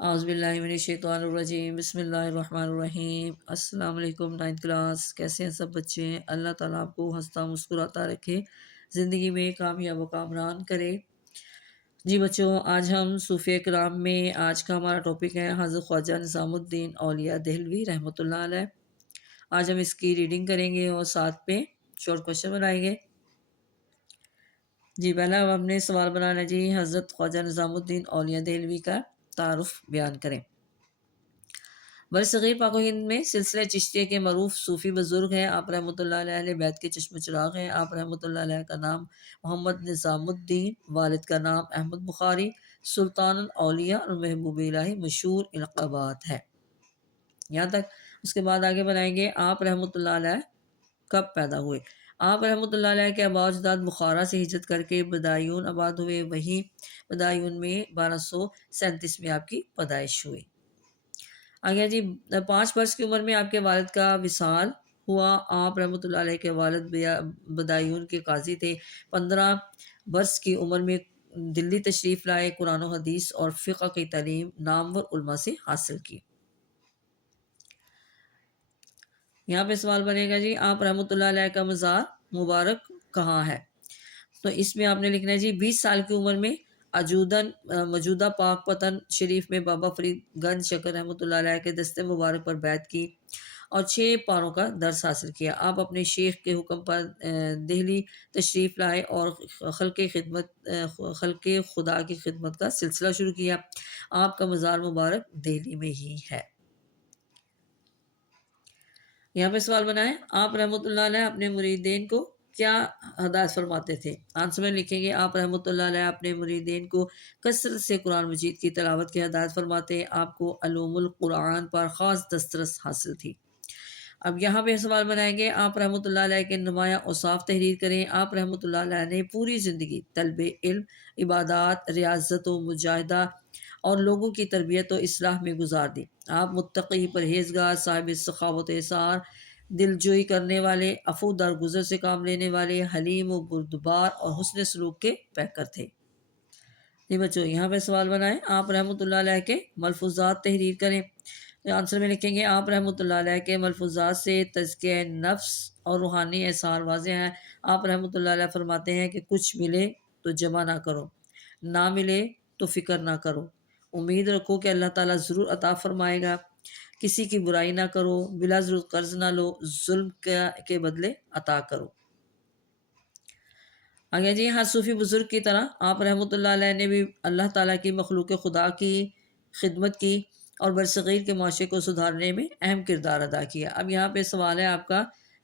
اعوذ باللہ من الشیطان الرجیم، بسم اللہ الرحمن الرحیم۔ السلام علیکم 9th کلاس، کیسے ہیں سب بچے؟ اللہ تعالیٰ آپ کو ہنستا مسکراتا رکھے، زندگی میں کامیاب و کامران کرے۔ جی بچوں، آج ہم صوفیہ کرام میں آج کا ہمارا ٹاپک ہے حضرت خواجہ نظام الدین اولیاء دہلوی رحمۃ اللہ علیہ۔ آج ہم اس کی ریڈنگ کریں گے اور ساتھ میں شارٹ کوشچن بنائیں گے۔ جی پہلا ہم نے سوال بنانا ہے، جی حضرت خواجہ نظام الدین اولیاء دہلوی کا تعارف بیان کریں۔ برصغیر پاک و ہند میں سلسلہ چشتیہ کے معروف صوفی بزرگ ہیں۔ آپ رحمۃ اللہ علیہ اہل بیت کے چشم چراغ ہیں۔ آپ رحمۃ اللہ علیہ کا نام محمد نظام الدین، والد کا نام احمد بخاری، سلطان الاولیاء اور محبوب الہی مشہور القابات ہے۔ یہاں تک۔ اس کے بعد آگے بنائیں گے، آپ رحمۃ اللہ علیہ کب پیدا ہوئے؟ آپ رحمۃ اللہ علیہ کے آباء و اجداد بخارا سے ہجرت کر کے بدایون آباد ہوئے، وہیں بدایون میں 1237 میں آپ کی پیدائش ہوئی۔ آگے جی 5 برس کی عمر میں آپ کے والد کا وصال ہوا۔ آپ رحمۃ اللہ علیہ کے والد بدایون کے قاضی تھے۔ 15 برس کی عمر میں دلی تشریف لائے، قرآن و حدیث اور فقہ کی تعلیم نامور علماء سے حاصل کی۔ یہاں پہ سوال بنے گا، جی آپ رحمۃ اللہ علیہ کا مزار مبارک کہاں ہے؟ تو اس میں آپ نے لکھنا ہے جی 20 سال کی عمر میں موجودہ پاک پتن شریف میں بابا فرید گنج شکر رحمۃ اللہ علیہ کے دست مبارک پر بیعت کی اور 6 پاروں کا درس حاصل کیا۔ آپ اپنے شیخ کے حکم پر دہلی تشریف لائے اور خلق خدا کی خدمت کا سلسلہ شروع کیا۔ آپ کا مزار مبارک دہلی میں ہی ہے۔ یہاں پہ سوال بنا ہے، آپ رحمۃ اللہ علیہ اپنے مریدین کو کیا ہدایت فرماتے تھے؟ آنسر میں لکھیں گے، آپ رحمۃ اللہ علیہ اپنے مریدین کو کثرت سے قرآن مجید کی تلاوت کی ہدایت فرماتے ہیں۔ آپ کو علوم القرآن پر خاص دسترس حاصل تھی۔ اب یہاں پہ سوال بنائیں گے، آپ رحمۃ اللہ علیہ کے نمایاں اوصاف تحریر کریں۔ آپ رحمۃ اللہ علیہ نے پوری زندگی طلب علم، عبادات، ریاضت و مجاہدہ اور لوگوں کی تربیت و اصلاح میں گزار دی۔ آپ متقی، پرہیزگار، صاحب سخاوت احسار، دلجوئی کرنے والے، عفو درگزر سے کام لینے والے، حلیم و بردبار اور حسن سلوک کے پیکر تھے۔ جی بچوں، یہاں پہ سوال بنائیں، آپ رحمۃ اللہ علیہ کے ملفوظات تحریر کریں۔ آنسر میں لکھیں گے، آپ رحمۃ اللہ علیہ کے ملفوظات سے تزکیہ نفس اور روحانی احسار واضح ہیں۔ آپ رحمۃ اللہ علیہ فرماتے ہیں کہ کچھ ملے تو جمع نہ کرو، نہ ملے تو فکر نہ کرو، امید رکھو کہ اللہ تعالیٰ ضرور عطا فرمائے گا، کسی کی برائی نہ کرو، بلا ضرورت قرض نہ لو، ظلم کے بدلے عطا کرو۔ آگے جی، ہر صوفی بزرگ کی طرح آپ رحمۃ اللہ علیہ نے بھی اللہ تعالیٰ کی مخلوق خدا کی خدمت کی اور برصغیر کے معاشرے کو سدھارنے میں اہم کردار ادا کیا۔ اب یہاں پہ سوال ہے آپ کا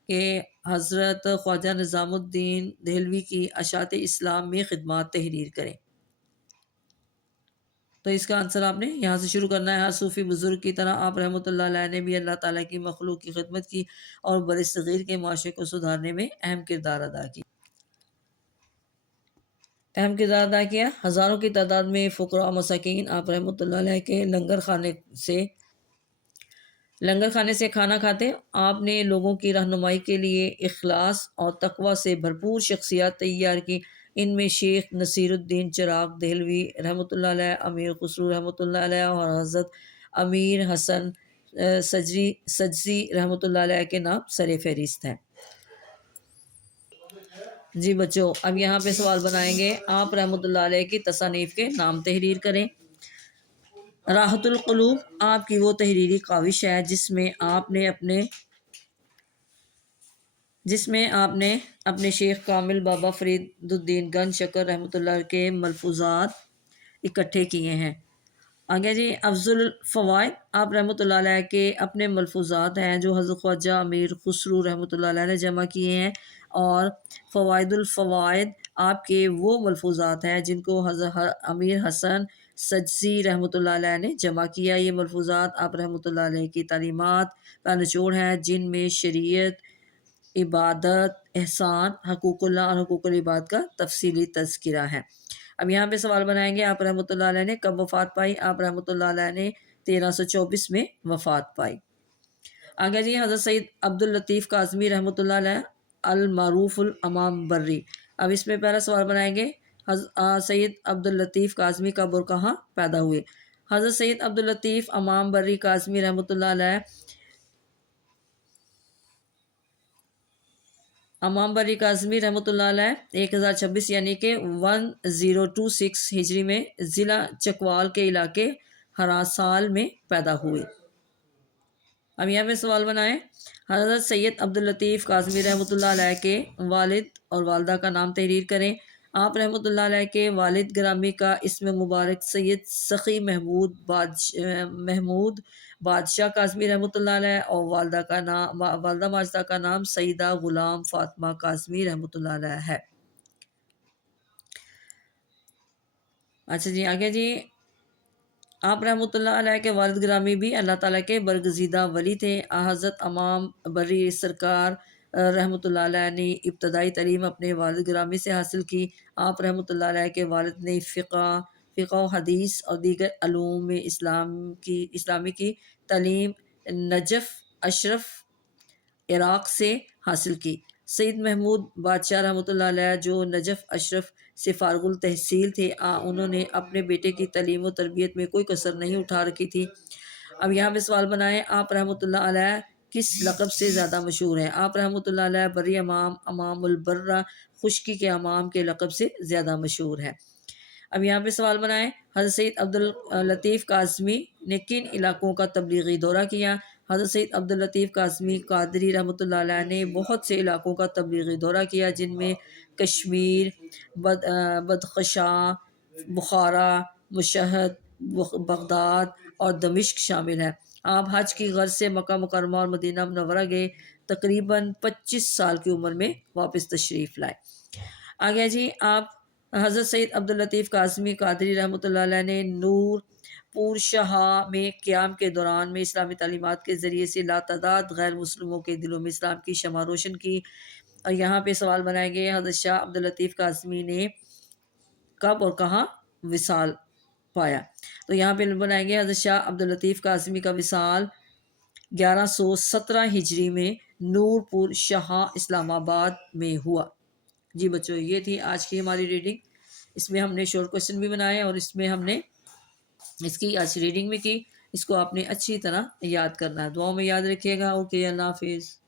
کہ حضرت خواجہ نظام الدین دہلوی کی اشاعت اسلام میں خدمات تحریر کریں۔ تو اس کا آنسر آپ نے یہاں سے شروع کرنا ہے۔ ہر صوفی بزرگ کی طرح آپ رحمۃ اللہ علیہ نے بھی اللہ تعالیٰ کی مخلوق کی خدمت کی اور برصغیر کے معاشرے کو سدھارنے میں اہم کردار ادا کیا۔ ہزاروں کی تعداد میں فقراء و مساکین آپ رحمۃ اللہ علیہ کے لنگر خانے سے کھانا کھاتے۔ آپ نے لوگوں کی رہنمائی کے لیے اخلاص اور تقوی سے بھرپور شخصیات تیار کی۔ ان میں شیخ نصیر الدین چراغ دہلوی رحمۃ اللہ علیہ، امیر خسرو رحمۃ اللہ علیہ اور حضرت امیر حسن سجزی رحمۃ اللہ علیہ کے نام سر فہرست ہیں۔ جی بچوں، اب یہاں پہ سوال بنائیں گے، آپ رحمۃ اللہ علیہ کی تصانیف کے نام تحریر کریں۔ راحت القلوب آپ کی وہ تحریری کاوش ہے جس میں آپ نے اپنے شیخ کامل بابا فرید الدین گنج شکر رحمۃ اللہ کے ملفوظات اکٹھے کیے ہیں۔ آگے جی، افضل الفوائد آپ رحمۃ اللہ علیہ کے اپنے ملفوظات ہیں جو حضرت خواجہ امیر خسرو رحمۃ اللہ علیہ نے جمع کیے ہیں، اور فوائد الفوائد آپ کے وہ ملفوظات ہیں جن کو حضرت امیر حسن سجزی رحمۃ اللہ علیہ نے جمع کیا۔ یہ ملفوظات آپ رحمۃ اللہ علیہ کی تعلیمات کا نچوڑ ہیں جن میں شریعت، عبادت، احسان، حقوق اللہ اور حقوق العباد کا تفصیلی تذکرہ ہے۔ اب یہاں پہ سوال بنائیں گے، آپ رحمۃ اللہ علیہ نے کب وفات پائی؟ آپ رحمۃ اللہ علیہ نے 1324 میں وفات پائی۔ آگے جی، حضرت سید عبداللطیف کاظمی رحمۃ اللہ علیہ المعروف الامام بری۔ اب اس میں پہلا سوال بنائیں گے، سید عبداللطیف کاظمی کب اور کہاں پیدا ہوئے؟ حضرت سید عبداللطیف امام بری کاظمی رحمۃ اللہ علیہ امام بری کاظمی رحمۃ اللہ علیہ 1026 یعنی کہ 1026 ہجری میں ضلع چکوال کے علاقے ہراسال میں پیدا ہوئے۔ اب یہاں پہ سوال بنائیں، حضرت سید عبداللطیف کاظمی رحمۃ اللہ علیہ کے والد اور والدہ کا نام تحریر کریں۔ آپ رحمۃ اللہ علیہ کے والد گرامی کا اسم مبارک سید سخی محمود بادشاہ کاظمی رحمۃ اللہ علیہ اور والدہ ماجدہ کا نام سیدہ غلام فاطمہ کاظمی رحمۃ اللہ علیہ ہے۔ اچھا جی آگے جی، آپ رحمۃ اللہ علیہ کے والد گرامی بھی اللہ تعالیٰ کے برگزیدہ ولی تھے۔ حضرت امام بری سرکار رحمۃ اللہ علیہ نے ابتدائی تعلیم اپنے والد گرامی سے حاصل کی۔ آپ رحمۃ اللہ علیہ کے والد نے فقہ و حدیث اور دیگر علوم میں اسلامی کی تعلیم نجف اشرف عراق سے حاصل کی۔ سید محمود بادشاہ رحمۃ اللہ علیہ جو نجف اشرف سے فارغ التحصیل تھے، انہوں نے اپنے بیٹے کی تعلیم و تربیت میں کوئی کسر نہیں اٹھا رکھی تھی۔ اب یہاں پہ سوال بنائیں، آپ رحمۃ اللہ علیہ کس لقب سے زیادہ مشہور ہیں؟ آپ رحمۃ اللہ علیہ بری امام، امام البرہ، خشکی کے امام کے لقب سے زیادہ مشہور ہے۔ اب یہاں پہ سوال بنائیں، حضرت سید عبداللطیف کاظمی نے کن علاقوں کا تبلیغی دورہ کیا؟ حضرت سید عبداللطیف کاظمی قادری رحمۃ اللہ علیہ نے بہت سے علاقوں کا تبلیغی دورہ کیا، جن میں کشمیر، بدخشاں، بخارا، مشہد، بغداد اور دمشق شامل ہیں۔ آپ حج کی غرض سے مکہ مکرمہ اور مدینہ منورہ گئے، تقریباً 25 سال کی عمر میں واپس تشریف لائے۔ آگے جی، آپ حضرت سید عبداللطیف کاظمی قادری رحمۃ اللہ علیہ نے نور پور شاہ میں قیام کے دوران میں اسلامی تعلیمات کے ذریعے سے لاتعداد غیر مسلموں کے دلوں میں اسلام کی شمع روشن کی۔ اور یہاں پہ سوال بنائے گئے، حضرت شاہ عبداللطیف کاظمی نے کب اور کہاں وصال پایا؟ تو یہاں پہ بنائیں گے، حضرت شاہ عبداللطیف کاظمی کا وصال 1117 ہجری میں نور پور شاہ اسلام آباد میں ہوا۔ جی بچوں، یہ تھی آج کی ہماری ریڈنگ۔ اس میں ہم نے شارٹ کوسچن بھی بنائے اور اس میں ہم نے اس کی آج ریڈنگ بھی کی۔ اس کو آپ نے اچھی طرح یاد کرنا ہے۔ دعاؤں میں یاد رکھیے گا۔ اوکے، اللہ حافظ۔